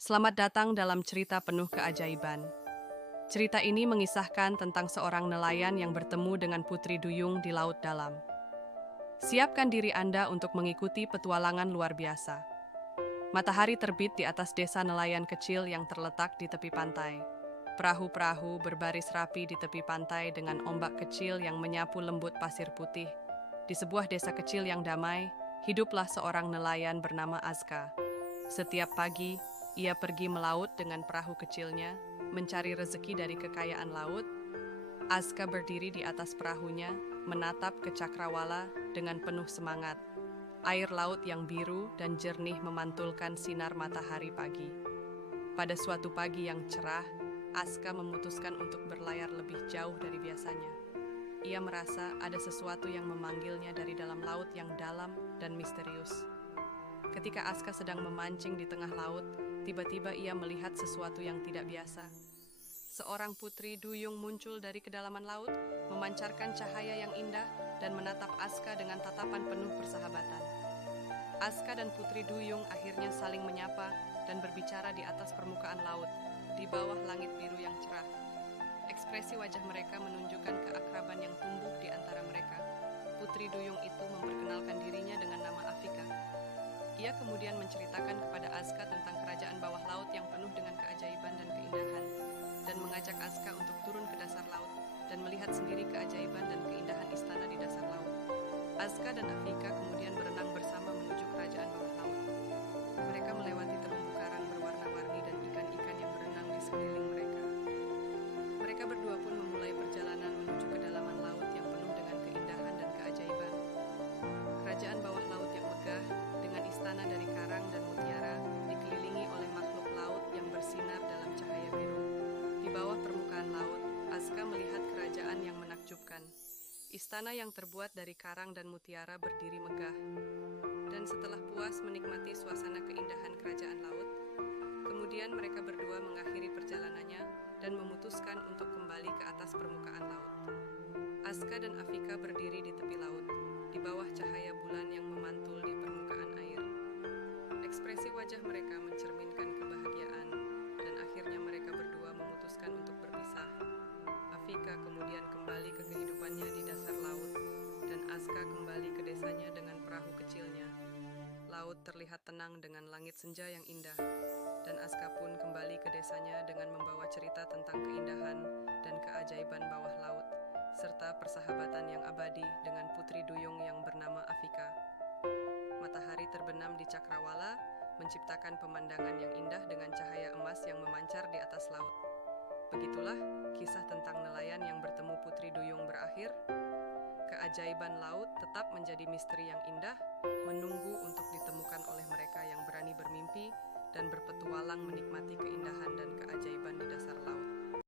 Selamat datang dalam cerita penuh keajaiban. Cerita ini mengisahkan tentang seorang nelayan yang bertemu dengan putri duyung di laut dalam. Siapkan diri Anda untuk mengikuti petualangan luar biasa. Matahari terbit di atas desa nelayan kecil yang terletak di tepi pantai. Perahu-perahu berbaris rapi di tepi pantai dengan ombak kecil yang menyapu lembut pasir putih. Di sebuah desa kecil yang damai, hiduplah seorang nelayan bernama Azka. Setiap pagi, ia pergi melaut dengan perahu kecilnya, mencari rezeki dari kekayaan laut. Azka berdiri di atas perahunya, menatap ke cakrawala dengan penuh semangat. Air laut yang biru dan jernih memantulkan sinar matahari pagi. Pada suatu pagi yang cerah, Azka memutuskan untuk berlayar lebih jauh dari biasanya. Ia merasa ada sesuatu yang memanggilnya dari dalam laut yang dalam dan misterius. Ketika Azka sedang memancing di tengah laut, tiba-tiba ia melihat sesuatu yang tidak biasa. Seorang putri duyung muncul dari kedalaman laut, memancarkan cahaya yang indah dan menatap Azka dengan tatapan penuh persahabatan. Azka dan putri duyung akhirnya saling menyapa dan berbicara di atas permukaan laut, di bawah langit biru yang cerah. Ekspresi wajah mereka menunjukkan keakraban yang tumbuh di antara mereka. Putri duyung itu memperkenalkan dirinya dengan nama Afika. Ia kemudian menceritakan kepada Azka tentang kerajaan bawah laut yang penuh dengan keajaiban dan keindahan, dan mengajak Azka untuk turun ke dasar laut dan melihat sendiri keajaiban dan keindahan istana di dasar laut. Azka dan Afika kemudian berenang bersama menuju kerajaan bawah laut. Mereka melewati terumbu karang berwarna-warni dan ikan-ikan yang berenang di sekeliling mereka. Mereka berdua pun memulai perjalanan menuju kedalaman laut yang penuh dengan keindahan dan keajaiban. Kerajaan bawah laut yang megah, dengan istana dari karang dan mutiara, dikelilingi oleh makhluk laut yang bersinar dalam cahaya biru. Di bawah permukaan laut, Azka melihat kerajaan yang menakjubkan. Istana yang terbuat dari karang dan mutiara berdiri megah. Dan setelah puas menikmati suasana keindahan kerajaan laut, kemudian mereka berdua mengakhiri perjalanannya dan memutuskan untuk kembali ke atas permukaan laut. Azka dan Afika berdiri di tepi laut, di bawah cahaya bulan yang memantul di permukaan air. Ekspresi wajah mereka mencerminkan kebahagiaan, dan akhirnya mereka berdua memutuskan untuk berpisah. Afika kemudian kembali ke kehidupannya di dasar laut, dan Azka kembali ke desanya dengan perahu kecilnya. Laut terlihat tenang dengan langit senja yang indah, dan Azka pun kembali ke desanya dengan membawa cerita tentang keindahan dan keajaiban bawah laut, serta persahabatan yang abadi dengan putri duyung yang bernama Afika. Matahari terbenam di cakrawala, menciptakan pemandangan yang indah dengan cahaya emas yang memancar di atas laut. Begitulah kisah tentang nelayan yang bertemu putri duyung berakhir. Keajaiban laut tetap menjadi misteri yang indah, menunggu untuk ditemukan oleh mereka yang berani bermimpi dan berpetualang menikmati keindahan dan keajaiban di dasar laut.